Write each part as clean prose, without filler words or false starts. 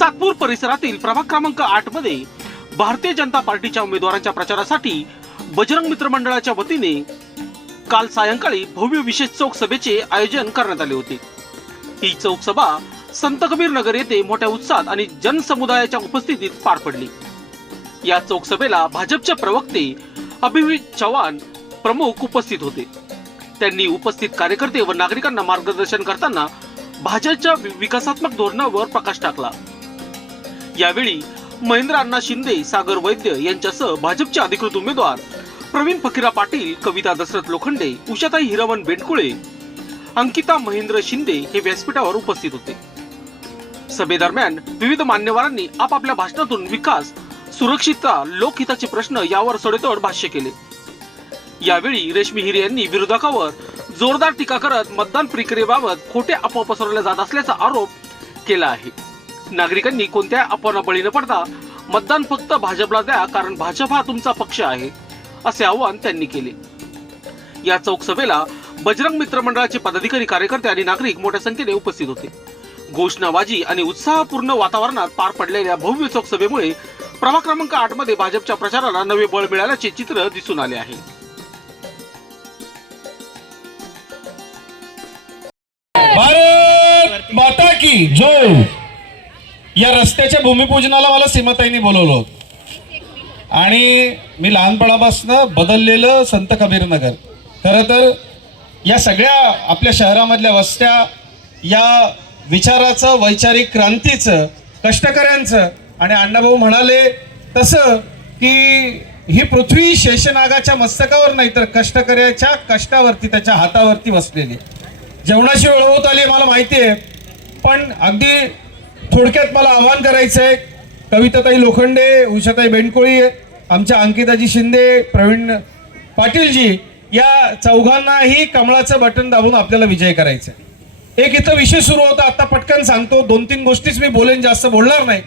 सातपूर परिसरातील प्रभाग क्रमांक 8 मध्ये भारतीय जनता पार्टीच्या उमेदवारांच्या प्रचारासाठी बजरंग मित्र मंडळाच्या वतीने काल सायंकाळी भव्य विशेष चौक सभेचे आयोजन करण्यात आले होते। ही चौक सभा संत कबीर नगर येथे मोठ्या उत्साहात आणि जनसमुदायाच्या उपस्थितीत पार पडली। या चौक सभेला भाजपचे प्रवक्ते अभिजीत चव्हाण प्रमुख उपस्थित होते। त्यांनी उपस्थित कार्यकर्ते व नागरिकांना मार्गदर्शन करताना भाजपच्या विकासात्मक धोरणावर प्रकाश टाकला। यावेळी महेंद्र अण्णा शिंदे, सागर वैद्य यांच्यासह भाजपचे अधिकृत उमेदवार प्रवीण फकीरा पाटील, कविता दशरथ लोखंडे, उषाताई हिरामण बेंडकुळे, अंकिता महेंद्र शिंदे हे व्यासपीठावर उपस्थित होते। सभेदरम्यान विविध मान्यवरांनी आपापल्या भाषणातून विकास, सुरक्षितता, लोकहिताचे प्रश्न यावर सडेतोड भाष्य केले। यावेळी रेशमी हिरे यांनी विरोधकावर जोरदार टीका करत मतदान प्रक्रियेबाबत खोटे अफवा पसरवल्या जात असल्याचा आरोप केला आहे। नागरिकांनी कोणत्या अफवांना बळी न पडता मतदान फक्त भाजपला द्या, कारण भाजप हा तुमचा पक्ष आहे, असे आवाहन त्यांनी केले। या चौक सभेला बजरंग मित्र मंडळाचे पदाधिकारी, कार्यकर्ते आणि नागरिक मोठ्या संख्येने उपस्थित होते। घोषणाबाजी आणि उत्साहपूर्ण वातावरणात पार पडलेल्या भव्य चौक सभेमुळे प्रभाग क्रमांक 8 मध्ये भाजपच्या प्रचाराला नवे बळ मिळाल्याचे चित्र दिसून आले आहे। भारत माता की जय। या रस्त्याच्या भूमिपूजनाला मला सीमाताईंनी बोलवलं आणि मी लहानपणापासून बदललेलं संत कबीर नगर, खरं तर या सगळ्या आपल्या शहरामधल्या वस्त्या या विचाराचं, वैचारिक क्रांतीचं, कष्टकऱ्यांचं, आणि अण्णाभाऊ म्हणाले तसं की ही पृथ्वी शेषनागाच्या मस्तकावर नाही तर कष्टकऱ्याच्या कष्टावरती, त्याच्या हातावरती वसलेली। जेवणाची वेळ होत आली मला माहिती आहे, पण अगदी थोडक्यात मला आवाहन करायचं आहे। कविताताई लोखंडे, उषाताई बेंडकुळे, आमच्या अंकिताजी शिंदे, प्रवीण पाटीलजी, या चौघांनाही कमळाचं बटन दाबून आपल्याला विजय करायचा आहे। एक इथं विषय सुरू होता, आता पटकन सांगतो, 2-3 गोष्टीच मी बोलेन, जास्त बोलणार नाही।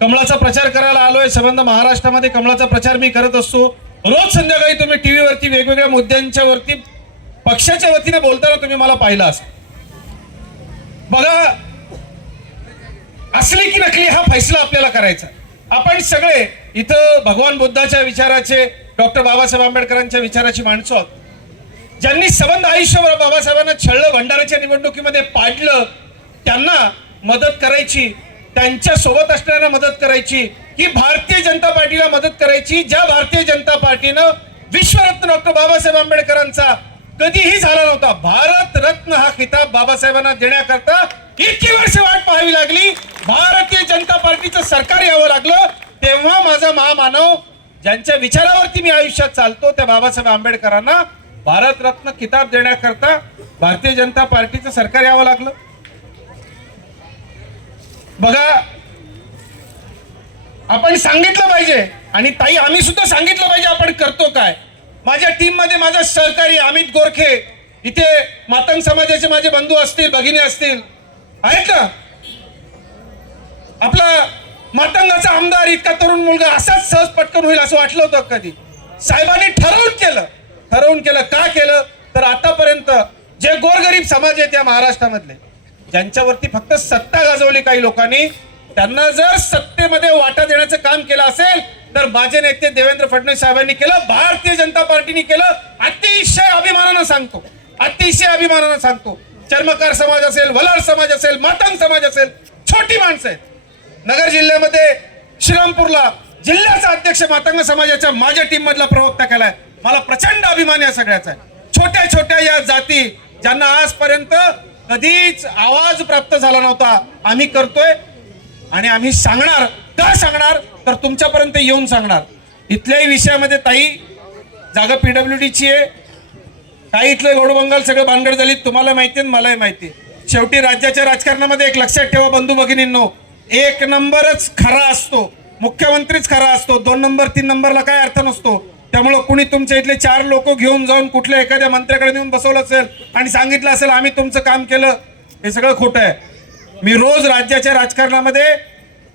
कमळाचा प्रचार करायला आलोय, संबंध महाराष्ट्रामध्ये कमळाचा प्रचार मी करत असतो। रोज संध्याकाळी तुम्ही टीव्हीवरती वेगवेगळ्या मुद्द्यांच्या वरती पक्षाच्या वतीने बोलताना तुम्ही मला पाहिलं असेल। बघा, असली की नकली हा फैसला आपल्याला करायचा। आपण सगळे इथं भगवान बुद्धाच्या विचाराचे, डॉक्टर बाबासाहेब आंबेडकरांच्या विचाराची माणसं आहोत, ज्यांनी संबंध आयुष्यभर बाबासाहेबांना छळलं, भंडाऱ्याच्या निवडणुकीमध्ये पाडलं, त्यांना मदत करायची, त्यांच्या सोबत असणाऱ्यांना मदत करायची, की भारतीय जनता पार्टीला मदत करायची, ज्या भारतीय जनता पार्टीनं विश्वरत्न डॉक्टर बाबासाहेब आंबेडकरांचा कधीही झाला नव्हता, भारत रत्न हा खिताब बाबासाहेबांना देण्याकरता इतकी वर्ष वाट पाहावी लागली, भारतीय जनता पार्टीचं सरकार यावं लागलं, तेव्हा माझा महामानव ज्यांच्या विचारावरती मी आयुष्यात चालतो त्या बाबासाहेब आंबेडकरांना भारत रत्न किताब देण्याकरता भारतीय जनता पार्टीचं सरकार यावं लागलं। बघा, आपण सांगितलं पाहिजे, आणि ताई आम्ही सुद्धा सांगितलं पाहिजे आपण करतो काय। माझ्या टीम मध्ये माझा सहकारी अमित गोरखे, इथे मातंग समाजाचे माझे बंधू असतील, भगिनी असतील, आहेत ना। आपला मातंगाचा आमदार, इतका तरुण मुलगा असाच सहज पटकन होईल असं वाटलं होतं कधी? साहेबांनी ठरवून केलं। का केलं तर आतापर्यंत जे गोरगरीब समाज आहेत या महाराष्ट्रामधले, ज्यांच्यावरती फक्त सत्ता गाजवली काही लोकांनी, त्यांना जर सत्तेमध्ये वाटा देण्याचं काम केलं असेल तर माझे नेते देवेंद्र फडणवीस साहेबांनी केलं, भारतीय जनता पार्टीने केलं। अतिशय अभिमानानं सांगतो, अतिशय अभिमानानं सांगतो। चर्मकार समाज असेल, वलार समाज असेल, मातंग समाज असेल, छोटी माणसं आहेत। नगर जिल्ह्यामध्ये श्रीरामपूरला जिल्ह्याचा अध्यक्ष मातंग समाजाच्या माझ्या टीम मधला प्रवक्ता केलाय, मला प्रचंड अभिमान या सगळ्याचा आहे। छोट्या छोट्या या जाती ज्यांना आजपर्यंत कधीच आवाज प्राप्त झाला नव्हता, आम्ही करतोय, आणि आम्ही सांगणार। का सांगणार तर तुमच्यापर्यंत येऊन सांगणार। इथल्याही विषयामध्ये ताई जागा पीडब्ल्यूडीची आहे, काही इथले गोडबंगाल सगळं भानगड झाली, तुम्हाला माहिती आहे, मलाही माहिती आहे। शेवटी राज्याच्या राजकारणामध्ये एक लक्षात ठेवा बंधू भगिनींनो, 1 नंबरच खरा असतो, मुख्यमंत्रीच खरा असतो, 2 नंबर 3 नंबरला काय अर्थ नसतो। त्यामुळे कुणी तुमच्या इथले 4 लोक घेऊन जाऊन कुठल्या एखाद्या मंत्र्याकडे नेऊन बसवलं असेल आणि सांगितलं असेल आम्ही तुमचं काम केलं, हे सगळं खोटं आहे। मी रोज राज्याच्या राजकारणामध्ये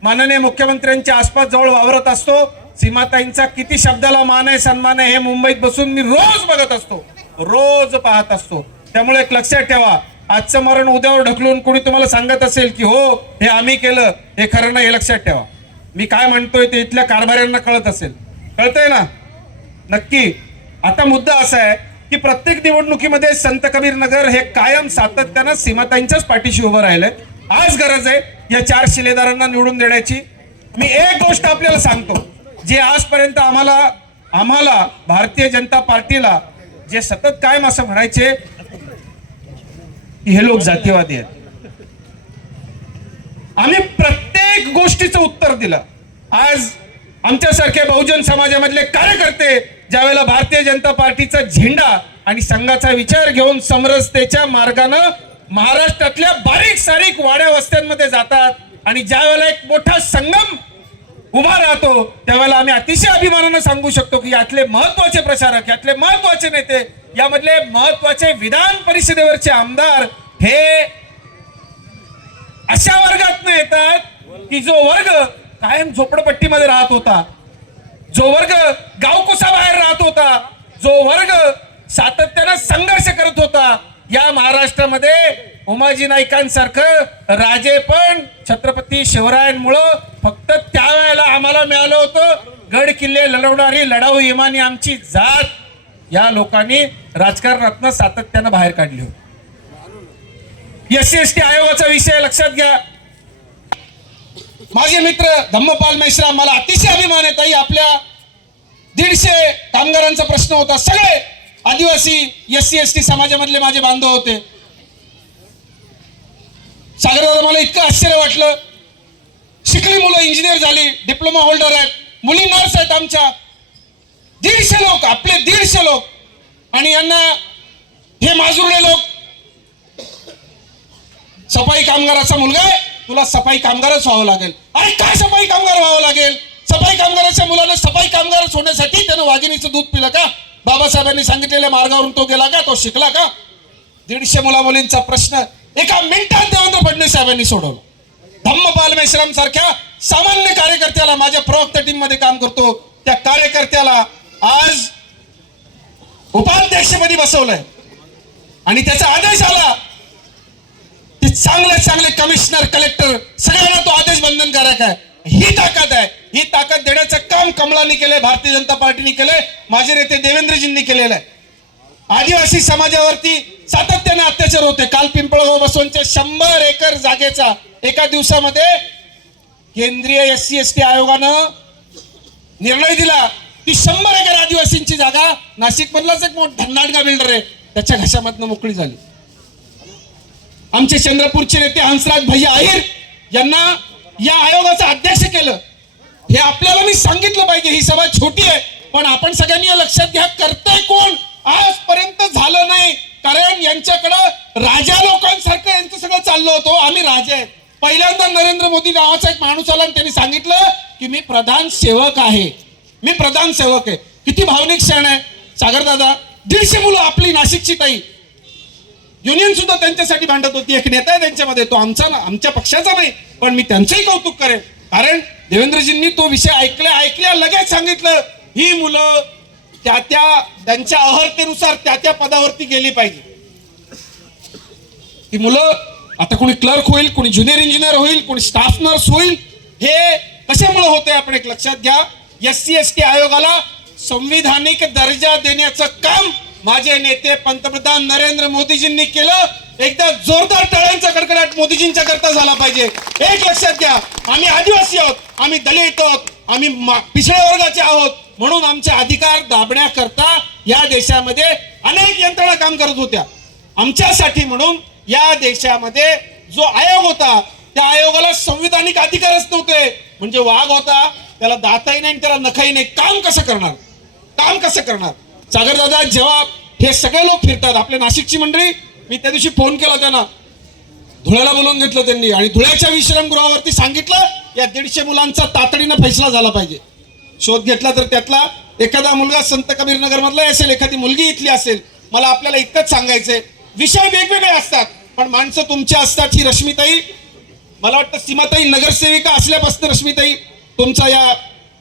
माननीय मुख्यमंत्र्यांच्या आसपास जवळ वावरत असतो। सीमाताईंचा किती शब्दाला मान आहे, सन्मान आहे हे मुंबईत बसून मी रोज बघत असतो, रोज पाहत असतो। त्यामुळे एक लक्षात ठेवा, आजचं मरण उद्यावर ढकलून कोणी तुम्हाला सांगत असेल की हो हे आम्ही केलं, हे खरं नाही, हे लक्षात ठेवा. मी काय म्हणतोय ते इथल्या कारभाऱ्यांना कळत असेल, कळतंय ना? नक्की. आता मुद्दा असा आहे की प्रत्येक निवडणुकीमध्ये संत कबीर नगर हे कायम सातत्यानं सीमाताईंच्याच पाठीशी उभं राहिलंय. आज गरज आहे या 4 शिलेदारांना निवडून देण्याची. मी एक गोष्ट आपल्याला सांगतो, जे आजपर्यंत आम्हाला भारतीय जनता पार्टीला जे सतत कायम असं म्हणायचे की हे लोक जातीयवादी आहेत, आम्ही प्रत्येक गोष्टीचं उत्तर दिलं. आज आमच्यासारखे बहुजन समाजामधले कार्यकर्ते ज्यावेळेला भारतीय जनता पार्टीचा झेंडा आणि संघाचा विचार घेऊन समरसतेच्या मार्गानं महाराष्ट्रातल्या बारीक सारीक वाड्या वस्त्यांमध्ये जातात आणि ज्या वेळेला एक मोठा संगम उभा राहतो त्यावेळेला आम्ही अतिशय अभिमानानं सांगू शकतो की यातले महत्वाचे प्रचारक, यातले महत्वाचे नेते, यामधले महत्वाचे विधान परिषदेवरचे आमदार हे अशा वर्गात येतात की जो वर्ग कायम झोपडपट्टीमध्ये राहत होता, जो वर्ग गावकुसाबाहेर राहत होता, जो वर्ग सातत्यानं संघर्ष करत होता, या महाराष्ट्रामध्ये उमाजी नाईकांसारखं राजे पण छत्रपती शिवरायांमुळं फक्त त्यावेळेला आम्हाला मिळालं होतं. गड किल्ले लढवणारी लढाऊ इमानी आमची जात या लोकांनी राजकारणातनं सातत्यानं बाहेर काढली होती. SC/ST आयोगाचा विषय लक्षात घ्या. माझे मित्र धम्मपाल मेश्राम, मला अतिशय अभिमान आहे ताई, आपल्या 150 कामगारांचा प्रश्न होता. सगळे आदिवासी SC/ST समाजामधले माझे बांधव होते. सागरदादा, मला इतकं आश्चर्य वाटलं, शिकली मुलं इंजिनियर झाली, डिप्लोमा होल्डर आहेत, मुली नर्स आहेत आमच्या, 150 लोक, आपले 150 लोक, आणि यांना हे माजुरडे लोक सफाई कामगाराचा मुलगा आहे, तुला सफाई कामगारच व्हावं लागेल. अरे काय सफाई कामगार व्हावं लागेल? सफाई कामगाराच्या मुलानं सफाई कामगारच होण्यासाठी त्यानं वाघिणीचं दूध पिलं का? बाबासाहेबांनी सांगितलेल्या मार्गावरून तो गेला का? तो शिकला का? 150 मुला मुलींचा प्रश्न एका मिनिटात देवेंद्र फडणवीस साहेबांनी सोडवलं. धम्मपाल मेश्राम सारख्या सामान्य कार्यकर्त्याला, माझ्या प्रवक्ता टीम मध्ये काम करतो त्या कार्यकर्त्याला आज उपाध्यक्षपदी बसवलंय आणि त्याचा आदेश आला की चांगले कमिशनर, कलेक्टर सगळ्यांना तो आदेश बंधनकारक आहे. ही ताकद आहे. ही ताकद देण्याचं काम कमळांनी केलंय, भारतीय जनता पार्टीने केलंय, माझे नेते देवेंद्रजींनी केलेलं आहे. आदिवासी समाजावरती सातत्याने अत्याचार होते. काल पिंपळगाव बसवंतच्या 100 एकर जागेचा एका दिवसामध्ये केंद्रीय SC/ST आयोगानं निर्णय दिला की 100 एकर आदिवासींची जागा नाशिक मधलाच एक मोठा धन्नाटगा बिल्डर आहे त्याच्या घशामधनं मोकळी झाली. आमचे चंद्रपूरचे नेते हंसराज भैया अहिर यांना या आयोगाचं अध्यक्ष केलं. हे आपल्याला मी सांगितलं पाहिजे, ही सभा छोटी आहे पण आपण सगळ्यांनी लक्षात घ्या, करतंय कोण आजपर्यंत झालं नाही. कारण यांच्याकडं राजा लोकांसारखं यांचं सगळं चाललं होतं. आम्ही राजे आहेत. पहिल्यांदा नरेंद्र मोदी नावाचा एक माणूस आला आणि त्यांनी सांगितलं की मी प्रधान सेवक आहे, मी प्रधान सेवक आहे. किती भावनिक क्षण आहे सागरदादा. 150 मुलं आपली नाशिकची ताई, युनियन सुद्धा त्यांच्यासाठी भांडत होती. एक नेता आहे त्यांच्यामध्ये, तो आमच्या पक्षाचा नाही पण मी त्यांचंही कौतुक करेन कारण देवेंद्रजींनी तो विषय ऐकल्या लगेच सांगितलं ही मुलं त्यांच्या अहर्तेनुसार त्या पदावरती गेली पाहिजे. ती मुलं आता कोणी क्लर्क होईल, कोणी ज्युनियर इंजिनियर होईल, कोणी स्टाफ नर्स होईल. हे कशामुळे होते आपण एक लक्षात घ्या. SC/ST आयोगाला संविधानिक दर्जा देण्याचं काम माझे नेते पंतप्रधान नरेंद्र मोदीजींनी केलं. एकदा जोरदार टाळ्यांचा कडकडाट मोदीजींच्या करता झाला पाहिजे. एक लक्षात घ्या, आम्ही आदिवासी आहोत, आम्ही दलित आहोत, आम्ही पिछड्या वर्गाचे आहोत म्हणून आमचे अधिकार दाबण्याकरता या देशामध्ये अनेक यंत्रणा काम करत होत्या. आमच्यासाठी म्हणून या देशामध्ये जो आयोग होता त्या आयोगाला संविधानिक अधिकारच नव्हते. म्हणजे वाघ होता, त्याला दातही नाही, त्याला नखही नाही. काम कसं करणार? सागरदादा, जेव्हा हे सगळे लोक फिरतात, आपल्या नाशिकची मंडळी, मी त्या दिवशी फोन केला त्यांना, धुळ्याला बोलवून घेतलं त्यांनी आणि धुळ्याच्या विश्रामगृहावरती सांगितलं या 150 मुलांचा तातडीनं फैसला झाला पाहिजे. शोध घेतला तर त्यातला एखादा मुलगा संत कबीर नगर मधला असेल, एखादी मुलगी इथली असेल. मला आपल्याला इतकंच सांगायचंय, विषय वेगवेगळे असतात पण माणसं तुमची असतात. ही रश्मीताई, मला वाटतं सीमाताई नगरसेविका असल्यापासून रश्मीताई तुमचा या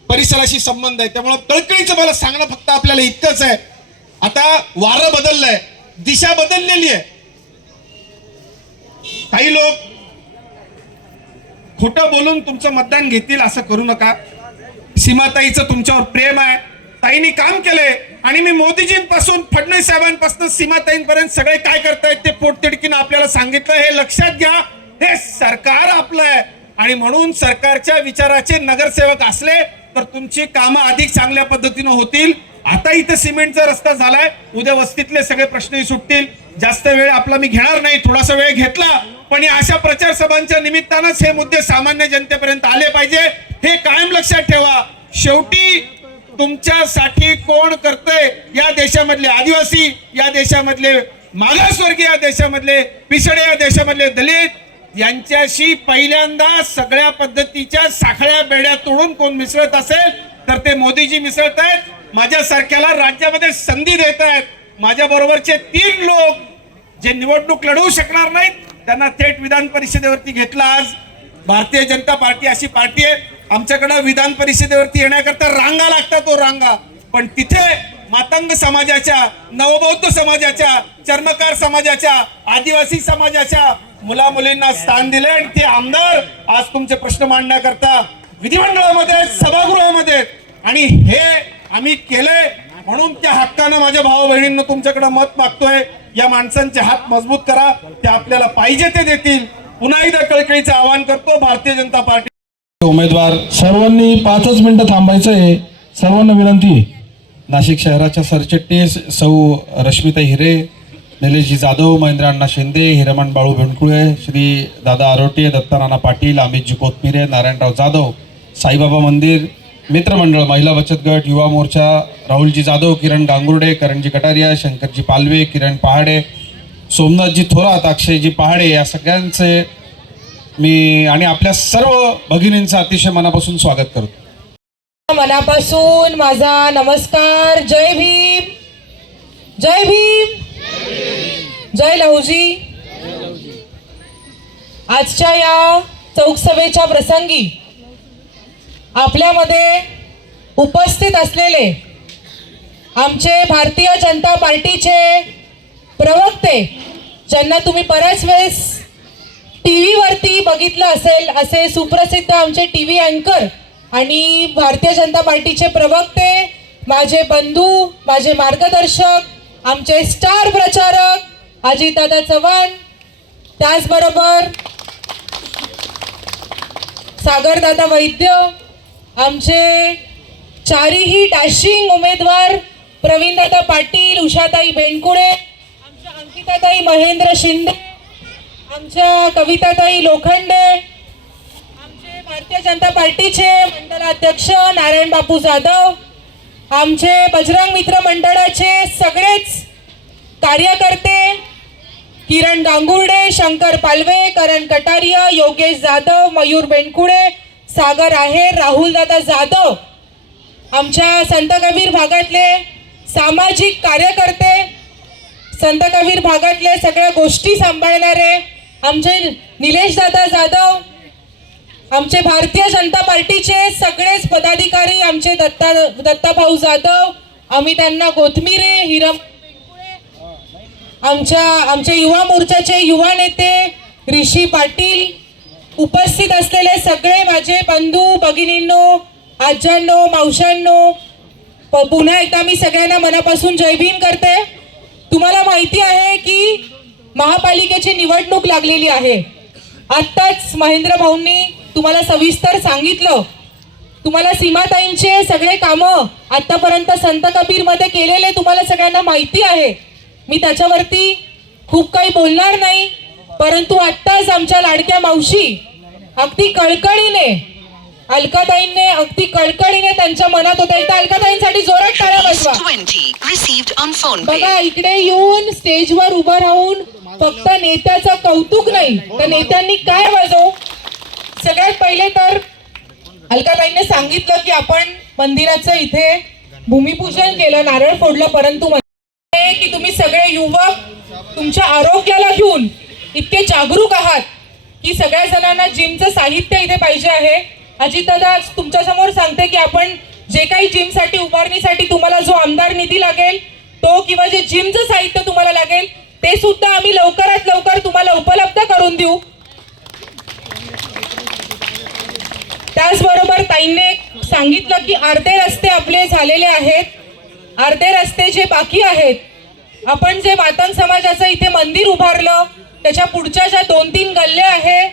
परिसराशी संबंध आहे. त्यामुळे कळकळीचं मला सांगणं फक्त आपल्याला इतकंच आहे, आता वारं बदललंय, दिशा बदललेली आहे. काही लोक खोटं बोलून तुमचं मतदान घेतील असं करू नका. सीमाताईचं तुमच्यावर प्रेम आहे, ताईंनी काम केलंय आणि मी मोदीजींपासून फडणवीस साहेबांपासून सीमाताईंपर्यंत सगळे काय करतायत ते पोटतिडकीनं आपल्याला सांगितलं. हे लक्षात घ्या, हे सरकार आपलं आहे आणि म्हणून सरकारच्या विचाराचे नगरसेवक असले तर तुमची कामं अधिक चांगल्या पद्धतीनं होतील. आता इथे सिमेंटचा रस्ता झालाय, उद्या वस्तीतले सगळे प्रश्नही सुटतील. जास्त वेळ आपला मी घेणार नाही, थोडासा वेळ घेतला पण या अशा प्रचार सभांच्या निमित्तानंच हे मुद्दे सामान्य जनतेपर्यंत आले पाहिजे, हे कायम लक्षात ठेवा. शेवटी तुमच्यासाठी कोण करतंय, या देशामधले आदिवासी, या देशामधले मागासवर्गीय, या देशामधले पिछडे, या देशामधले दलित यांच्याशी पहिल्यांदा सगळ्या पद्धतीच्या साखळ्या बेड्या तोडून कोण मिसळत असेल तर ते मोदीजी मिसळत आहेत. माझ्यासारख्याला राज्यामध्ये संधी देत आहेत. माझ्या बरोबरचे 3 लोक जे निवडणूक लढवू शकणार नाहीत त्यांना थेट विधान परिषदेवरती घेतला. आज भारतीय जनता पार्टी अशी पार्टी आहे, आमच्याकडे विधान परिषदेवरती येण्याकरता रांगा लागतात, तो रांगा, पण तिथे मातंग समाजाच्या, नवबौद्ध समाजाच्या, चर्मकार समाजाच्या, आदिवासी समाजाच्या मुला मुलींना स्थान दिले आणि ते आमदार आज तुमचे प्रश्न मांडण्याकरता विधिमंडळामध्ये, सभागृहामध्ये, आणि हे आम्ही केलंय. म्हणून त्या हक्कानं माझ्या भाऊ बहिणींना तुमच्याकडे मत मागतोय. या माणसांचे हात मजबूत करा, ते आपल्याला पाहिजे ते देतील. पुन्हा एकदा कळकळीचं आवाहन करतो भारतीय जनता पार्टी उमेदवार सर्वांनी 5च मिनिटं थांबायचं आहे. सर्वांना विनंती. नाशिक शहराच्या सरचिटणीस सौ रश्मिता हिरे, निलेशजी जाधव, महेंद्र अण्णा शिंदे, हिरमण बाळू भेंडकुळे, श्री दादा आरोटे, दत्तानाना पाटील, अमितजी कोथमिरे, नारायणराव जाधव, साईबाबा मंदिर मित्रमंडळ, महिला बचत गट, युवा मोर्चा, राहुलजी जाधव, किरण गांगुर्डे, करणजी कटारिया, शंकरजी पालवे, किरण पहाडे, सोमनाथजी थोरात, अक्षयजी पहाडे, या सगळ्यांचे मी आणि आपल्या सर्व भगिनींचं अतिशय मनापासून स्वागत करतो. मनापासून माझा नमस्कार. जय भीम, जय भीम, जय लहुजी. आजच्या या चौकसभेच्या प्रसंगी आपल्यामध्ये उपस्थित असलेले आमचे भारतीय जनता पार्टीचे प्रवक्ते, ज्यांना तुम्ही बऱ्याच वेळेस TV वरती बघितलं असेल, असे सुप्रसिद्ध आमचे TV अँकर आणि भारतीय जनता पार्टीचे प्रवक्ते, माझे बंधू, माझे मार्गदर्शक, आमचे स्टार प्रचारक अजितदादा चव्हाण, त्याचबरोबर सागरदादा वैद्य, आमचे चारीही डॅशिंग उमेदवार प्रवीणदादा पाटील, उषाताई बेंडकुळे, आमच्या अंकिताताई महेंद्र शिंदे, आमच्या कविताताई लोखंडे, आमचे भारतीय जनता पार्टीचे मंडलाध्यक्ष नारायण बापू जाधव, आमचे बजरंग मित्र मंडळाचे सगळेच कार्यकर्ते, किरण गांगुर्डे, शंकर पालवे, करण कटारिया, योगेश जाधव, मयूर बेंडकुळे, सागर आहेर, राहुल दादा जाधव, आमच्या संत कबीर भागातले सामाजिक कार्यकर्ते, संत कबीर भागातले सगळ्या गोष्टी सांभाळणारे आमचे निलेश दादा जाधव, आमचे भारतीय जनता पार्टीचे सगळेच पदाधिकारी, आमचे दत्ताभाऊ जाधव, अमितांना कोथमिरे, हिरम, आमचे युवा मोर्चाचे युवा नेते ऋषी पाटील, उपस्थित असलेले सगळे माझे बंधू भगिनींनो, आज्यांनो, मावशांनो, पुन्हा एकदा मी सगळ्यांना मनापासून जय भीम करते. तुम्हाला माहिती आहे की महापालिकेची निवडणूक लागलेली आहे. आत्ताच महेंद्र भाऊंनी तुम्हाला सविस्तर सांगितलं. तुम्हाला सीमाताईंचे सगळे कामं आतापर्यंत संत कबीर मध्ये केलेले तुम्हाला सगळ्यांना माहिती आहे. मी त्याच्यावरती खूप काही बोलणार नाही, परंतु आत्ताच आमच्या लाडक्या मावशी अगदी कळकळीने, अलकाताईंने अगदी कळकळीने त्यांच्या मनात होतं. एकदा अलकाताईंसाठी जोरात टाळ्या वाजवा. बघा, इकडे येऊन स्टेजवर उभं राहून फक्त नेत्याचं कौतुक नाही तर नेत्यांनी काय वाजव. सगळ्यात पहिले तर अलकाताईंनी सांगितलं की आपण मंदिराचं इथे भूमिपूजन केलं, नारळ फोडलं, परंतु की तुम्ही सगळे युवक तुमच्या आरोग्याला घेऊन इतके जागरूक आहात की सगळ्या जणांना जिमचं साहित्य इथे पाहिजे आहे. अजितदादा तुमच्या समोर सांगते की आपण जे काही जिमसाठी उभारणीसाठी तुम्हाला जो आमदार निधी लागेल तो किंवा जे जिमचं साहित्य तुम्हाला लागेल ते सुद्धा आम्ही लवकरात लवकर तुम्हाला उपलब्ध करून देऊ. त्याचबरोबर ताईंनी सांगितलं की अर्धे रस्ते आपले झालेले आहेत, अर्धे रस्ते जे बाकी आहेत. आपण जे मातंग समाजाचं इथे मंदिर उभारलं त्याच्या पुढच्या ज्या 2-3 गल्ल्या आहे,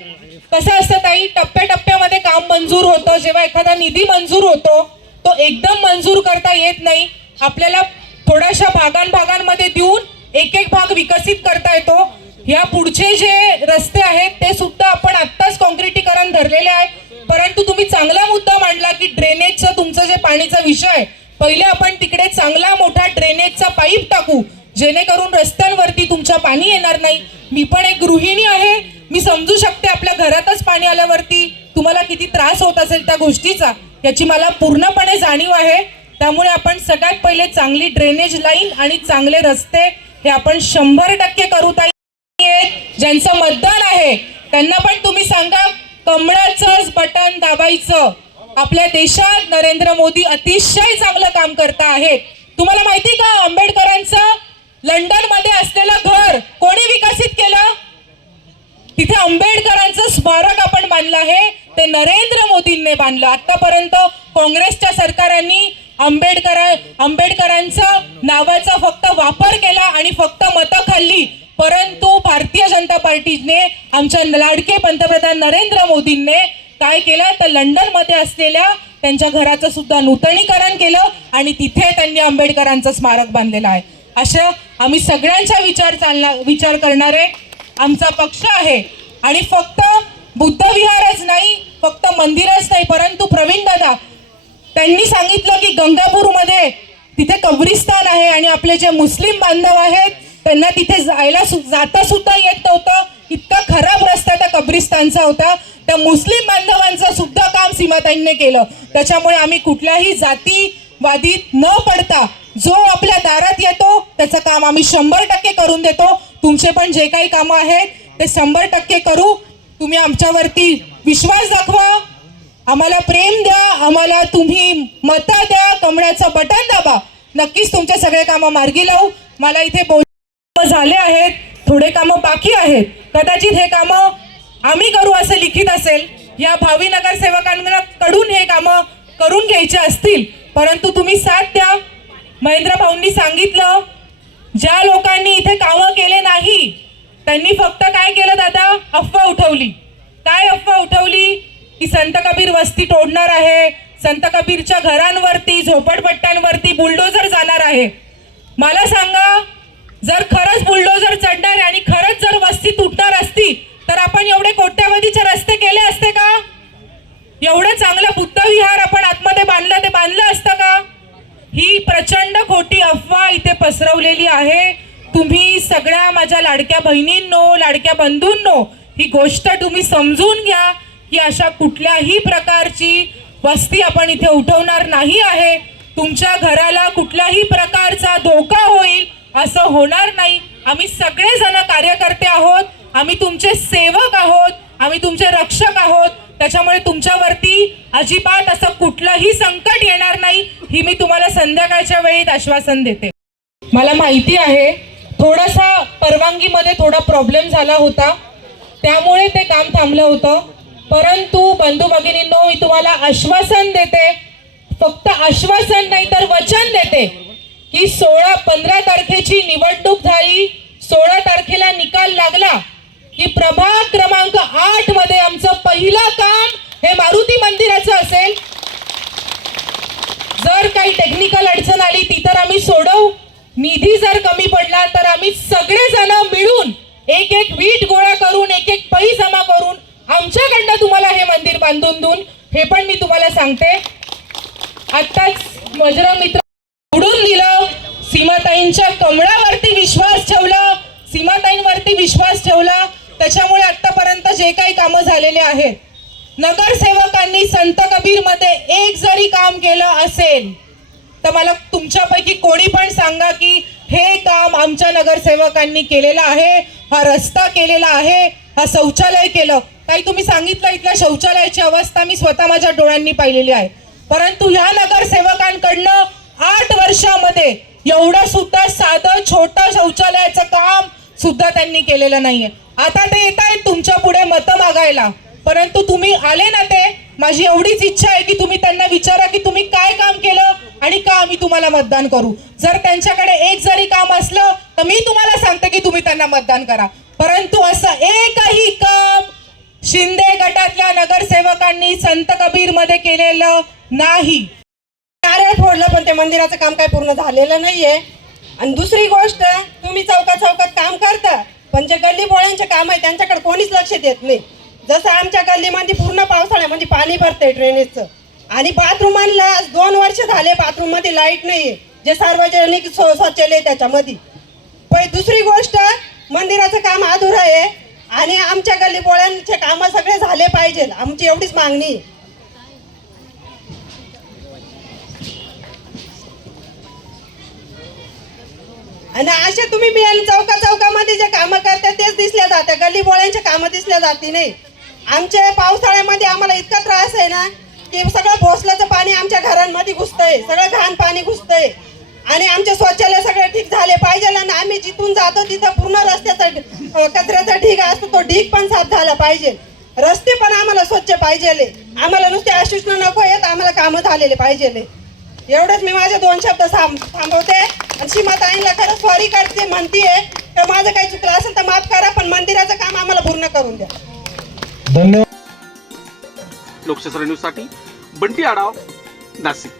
कसं असतं ताई, टप्प्याटप्प्यामध्ये काम मंजूर होतं. जेव्हा एखादा निधी मंजूर होतो तो एकदम मंजूर करता येत नाही. आपल्याला थोड्याशा भागांमध्ये देऊन एक एक भाग विकसित करता येतो. या पुढचे जे रस्ते आहेत ते सुद्धा आपण आत्ताच कॉन्क्रिटीकरण धरलेले आहे. परंतु तुम्ही चांगला मुद्दा मांडला की ड्रेनेजचं तुमचं जे पाणीचा विषय, पहिले आपण तिकडे चांगला मोठा ड्रेनेजचा पाईप टाकू जेणेकरून रस्त्यांवरती तुमच्या पाणी येणार नाही. मी पण एक गृहिणी आहे, मी समजू शकते आपल्या घरातच पाणी आल्यावरती तुम्हाला किती त्रास होत असेल त्या गोष्टीचा, याची मला पूर्णपणे जाणीव आहे. त्यामुळे आपण सगळ्यात पहिले चांगली ड्रेनेज लाईन आणि चांगले रस्ते हे आपण 100% करू. ताई ज्यांचं मतदान आहे त्यांना पण तुम्ही सांगा कमळाचंच बटन दाबायचं. आपल्या देशात नरेंद्र मोदी अतिशय चांगलं काम करता आहेत. तुम्हाला माहिती का आंबेडकरांचं लंडन मध्ये असलेलं घर कोणी विकसित केलं? तिथे आंबेडकरांचं स्मारक आपण बांधलं आहे, ते नरेंद्र मोदींनी बांधलं. आतापर्यंत काँग्रेसच्या सरकारांनी आंबेडकरांचा नावाचा फक्त वापर केला आणि फक्त मतं खाल्ली. परंतु भारतीय जनता पार्टीने, आमच्या लाडके पंतप्रधान नरेंद्र मोदींनी काय केलं तर लंडन मध्ये असलेल्या त्यांच्या घराचं सुद्धा नूतनीकरण केलं आणि तिथे त्यांनी आंबेडकरांचं स्मारक बांधलेलं आहे. अशा आम्ही सगळ्यांचा विचार करणारे आमचा पक्ष आहे. आणि फक्त बुद्धविहारच नाही, फक्त मंदिरच नाही, परंतु प्रवीण दादा त्यांनी सांगितलं की गंगापूरमध्ये तिथे कब्रिस्तान आहे आणि आपले जे मुस्लिम बांधव आहेत त्यांना तिथे जाता सुद्धा येत नव्हतं. इतका खराब रस्ता त्या कब्रिस्तानचा होता. त्या मुस्लिम बांधवांचं सुद्धा काम सीमाताईंनी केलं. त्याच्यामुळे आम्ही कुठल्याही जातीवादीत न पडता जो आपल्या दारात येतो त्याचं काम आम्ही 100% करून देतो. तुमचे पण जे काही कामं आहेत ते 100% करू. तुम्ही आमच्यावरती विश्वास दाखवा, आम्हाला प्रेम द्या, आम्हाला तुम्ही मतं द्या, कमळाचं बटन दाबा. नक्कीच तुमचे सगळे कामं मार्गी लावू. मला इथे बोलणं झाले आहेत, थोडे कामं बाकी आहेत. कदाचित हे कामं आम्ही करू असं लिखित असेल, या भावी नगरसेवकांकडून हे कामं करून घ्यायचे असतील, परंतु तुम्ही साथ द्या. महेंद्र भाऊंनी सांगितलं ज्या लोकांनी इथे कामं केले नाही त्यांनी फक्त काय केलं दादा, अफवा उठवली. काय अफवा उठवली की संत कबीर वस्ती तोडणार आहे, संत कबीरच्या घरांवरती झोपडपट्ट्यांवरती बुलडोजर जाणार आहे. मला सांगा, जर खरंच बुलडोजर चढणार आणि खरंच जर वस्ती तुटणार असती तर आपण एवढे कोट्यावधीचे रस्ते केले असते का? एवढं चांगलं बुद्धविहार आपण आतमध्ये बांधलं, ते बांधलं असतं का? ही प्रचंड खोटी अफवा इथे पसरवलेली आहे. तुम्ही सगळ्या माझ्या लाडक्या बहिणींनो, लाडक्या बंधूंनो, ही गोष्ट तुम्ही समजून घ्या की अशा कुठल्याही प्रकारची वस्ती आपण इथे उठवणार नाही आहे. तुमच्या घराला कुठल्याही प्रकारचा धोका होईल असं होणार नाही. आम्ही सगळेजण कार्यकर्ते आहोत, आम्ही तुमचे सेवक आहोत, आम्ही तुमचे रक्षक आहोत. त्याच्यामुळे तुमच्यावरती अजिबात असं कुठलंही संकट येणार नाही, ही मी तुम्हाला संध्याकाळच्या वेळेत आश्वासन देते. मला माहिती आहे थोडासा परवानगीमध्ये थोडा प्रॉब्लेम झाला होता, त्यामुळे ते काम थांबलं होतं. परंतु बंधू भगिनींनो, मी तुम्हाला आश्वासन देते, फक्त आश्वासन नाही तर वचन देते की 15 तारखेची निवडणूक झाली, 16 तारखेला निकाल लागला की प्रभाग क्रमांक 8 मध्ये आमचं पहिलं काम हे मारुती मंदिराचं असेल. जर काही टेक्निकल अडचण आली ती तर आम्ही सोडवू. निधी जर कमी पडला तर आम्ही सगळेजण मिळून एक एक वीट गोळा करून, एक एक पै जमा करून आमच्याकडनं तुम्हाला हे मंदिर बांधून देऊन, हे पण मी तुम्हाला सांगते. आत्ताच बजरंग मित्र उडून दिलं, सीमाताईंच्या कमळावरती विश्वास ठेवला, सीमाताईंवरती विश्वास ठेवला. त्याच्यामुळे आतापर्यंत जे काही कामं झालेले आहेत, नगरसेवकांनी संत कबीर मध्ये एक जरी काम केलं असेल तर मला तुमच्यापैकी कोणी पण सांगा की हे काम आमच्या नगरसेवकांनी केलेलं आहे, हा रस्ता केलेला आहे, हा शौचालय केलं. काही तुम्ही सांगितलं इथल्या शौचालयाची अवस्था मी स्वतः माझ्या डोळ्यांनी पाहिलेली आहे. परंतु ह्या नगरसेवकांकडनं 8 वर्षामध्ये एवढं सुद्धा साधं छोटं शौचालयाचं काम सुद्धा त्यांनी केलेलं नाहीये. आता ते येत आहेत तुमच्या पुढे मतं मागायला, परंतु तुम्ही आले ना, ते माझी एवढीच इच्छा आहे की तुम्ही त्यांना विचारा की तुम्ही काय काम केलं आणि का आम्ही तुम्हाला मतदान करू. जर त्यांच्याकडे एक जरी काम असलं तर मी तुम्हाला सांगते की तुम्ही त्यांना मतदान करा, परंतु असं एकही काम शिंदे गटातल्या नगरसेवकांनी संत कबीर मध्ये केलेलं नाही. नारळ फोडलं पण ते मंदिराचं काम काही पूर्ण झालेलं नाहीये. आणि दुसरी गोष्ट, तुम्ही चौकात काम करता, पण जे गल्ली बोळ्यांचे काम आहे त्यांच्याकडे कोणीच लक्ष देत नाही. जसं आमच्या गल्लीमध्ये पूर्ण पावसाळ्यामध्ये पाणी भरतंय ड्रेनेजचं, आणि बाथरूमांना 2 वर्ष झाले बाथरूम मध्ये लाईट नाहीये, जे सार्वजनिक शौचालय त्याच्यामध्ये. दुसरी गोष्ट, मंदिराचं काम अधुरं आहे आणि आमच्या गल्ली बोळ्यांचे काम सगळे झाले पाहिजे, आमची एवढीच मागणी आहे. आणि असे तुम्ही मेन चौकामध्ये जे कामं करता तेच दिसल्या जाते, गल्ली बोळ्यांचे कामं दिसल्या जाते नाही. आमच्या पावसाळ्यामध्ये आम्हाला इतका त्रास आहे ना की सगळं भोसल्याचं पाणी आमच्या घरांमध्ये घुसतंय, सगळं घाण पाणी घुसतंय, आणि आमचे शौचालय सगळे ठीक झाले पाहिजे. आणि आम्ही जिथून जातो तिथं पूर्ण रस्त्याचा कचऱ्याचा ढीग असतो, तो ढीग पण साफ झाला पाहिजे. रस्ते पण आम्हाला स्वच्छ पाहिजे, आम्हाला नुसते आश्वासनं नको आहेत, आम्हाला कामं झालेले पाहिजे. एवढंच मी माझे 2 शब्द थांबवते आणि सीमाताईंना खरंच सॉरी करते, म्हणतीये तर माझं काही चुकलं असेल तर माफ करा, पण मंदिराचं काम आम्हाला पूर्ण करून द्या. धन्यवाद. लोकशास्त्र न्यूजसाठी बंटी आढाव, नाशिक.